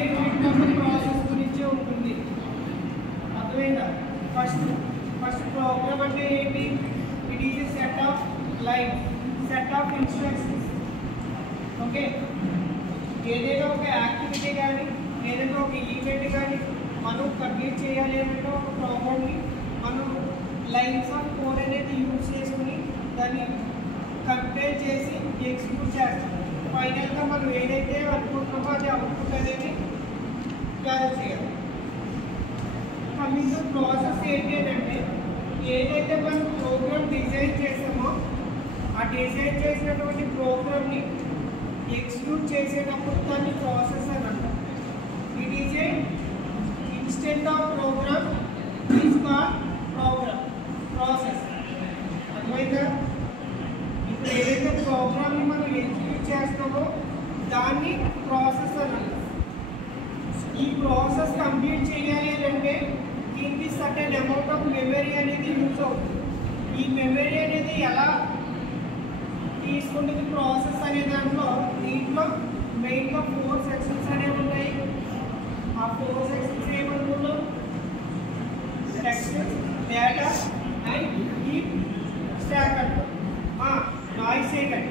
Unit number process గురించే ఉంటుంది. అర్థమైందా? ఫస్ట్ ప్రోగ్రామ్ అంటే ఏంటి? It is a set of line, set of instructions. Okay, ఏదైనా ఒక యాక్టివిటీ కానీ ఏదైనా ఒక ఈవెంట్ కానీ మనం కంప్లీట్ చేయాలి అంటే ఒక ప్రోగ్రామ్ని మనం లైన్స్ ఆఫ్ కోడ్ అనేది యూజ్ చేసుకుని దాన్ని కంపేర్ చేసి ఎగ్జిక్యూట్ చేస్తాం. ఫైనల్గా మనం ఏదైతే అనుకుంటున్నామో అది అవుట్పుట్ అనేది గ్యాదర్ చేయాలి. కమింగ్ టు ప్రాసెస్ ఏంటి అంటే ఏదైతే మనం ప్రోగ్రామ్ డిజైన్ చేసామో ఆ డిజైన్ చేసినటువంటి ప్రోగ్రామ్ని ఎగ్జిక్యూట్ చేసేటప్పుడు దాన్ని ప్రాసెస్ అని అంటాం. It is a instant of program is called program process. అర్థమైందా? ఇప్పుడు ఏదైతే ప్రోగ్రామ్ని మనం ఎగ్జిక్యూట్ చేస్తామో దాన్ని ప్రాసెస్ అని అంటాం. ఈ ప్రాసెస్ కంప్లీట్ చేయాలి అంటే దీనికి సర్టెన్ అమౌంట్ ఆఫ్ మెమరీ అనేది యూజ్ అవుతుంది. ఈ మెమరీ అనేది ఎలా తీసుకుంటుంది ప్రాసెస్ అనే దాంట్లో దీంట్లో మెయిన్గా 4 సెక్షన్స్ అనేవి ఉంటాయి. ఆ 4 సెక్షన్స్ ఏమనుకున్నాం? Text, data and heap, stack అంటాం. నాయిస్ ఏంటండి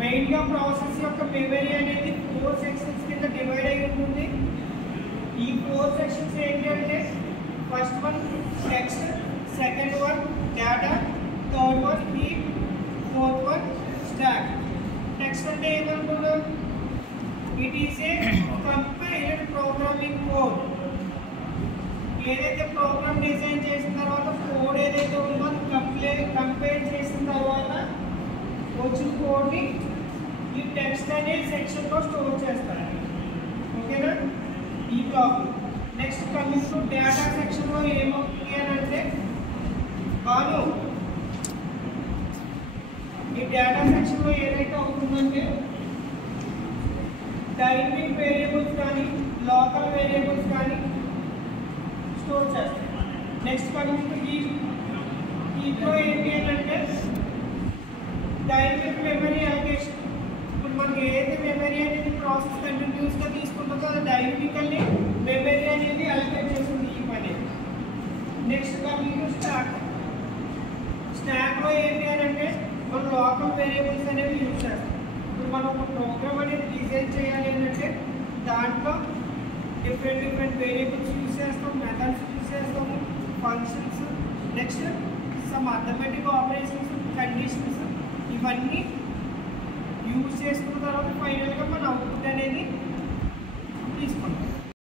మెయిన్గా ప్రాసెస్ యొక్క మెమరీ అనేది 4 సెక్షన్స్ కింద డివైడ్ అయి ఉంటుంది. ఈ 4 సెక్షన్స్ ఏంటంటే first one text, second one data, third one heap, fourth one stack. Text అంటే ఏమనుకున్నాం? It is a compiled programming code. ఏదైతే ప్రోగ్రామ్ డిజైన్ చేసిన తర్వాత కోడ్ ఏదైతే ఉందో కంపైల్ చేసిన తర్వాత వచ్చిన కోడ్ని ఈ టెక్స్ట్ అనే సెక్షన్లో స్టోర్ చేస్తారు. ఓకేనా? ఈ block. Next coming to data సెక్షన్లో ఏమవుతుంది అని అంటే ఈ డేటా సెక్షన్లో ఏదైతే అవుతుందంటే డైనమిక్ వేరియబుల్స్ కానీ లోకల్ వేరియబుల్స్ కానీ స్టోర్ చేస్తాం. నెక్స్ట్ కమింగ్ టు హీప్లో ఏంటి అంటే డైనమిక్ మెమరీ అలొకేషన్. ఇప్పుడు మనకి ఏదైతే మెమరీ అనేది ప్రాసెస్ కంటిన్యూస్గా తీసుకుంటుందో అది డైనమికల్లీ మెమరీ అనేది అలొకేట్ చేస్తుంది హీప్ అనేది. Next coming to stock. స్టాక్లో ఏంటి అని అంటే మనం లోకల్ వేరియబుల్స్ అనేవి యూజ్ చేస్తాం. ఇప్పుడు మనం ఒక ప్రోగ్రామ్ అనేది డిజైన్ చేయాలి అంటే దాంట్లో డిఫరెంట్ వేరియబుల్స్ యూజ్ చేస్తాం, మెథడ్స్ యూజ్ చేస్తాము, functions, next some arithmetic operations, conditions ఇవన్నీ యూజ్ చేసుకున్న తర్వాత ఫైనల్గా మనం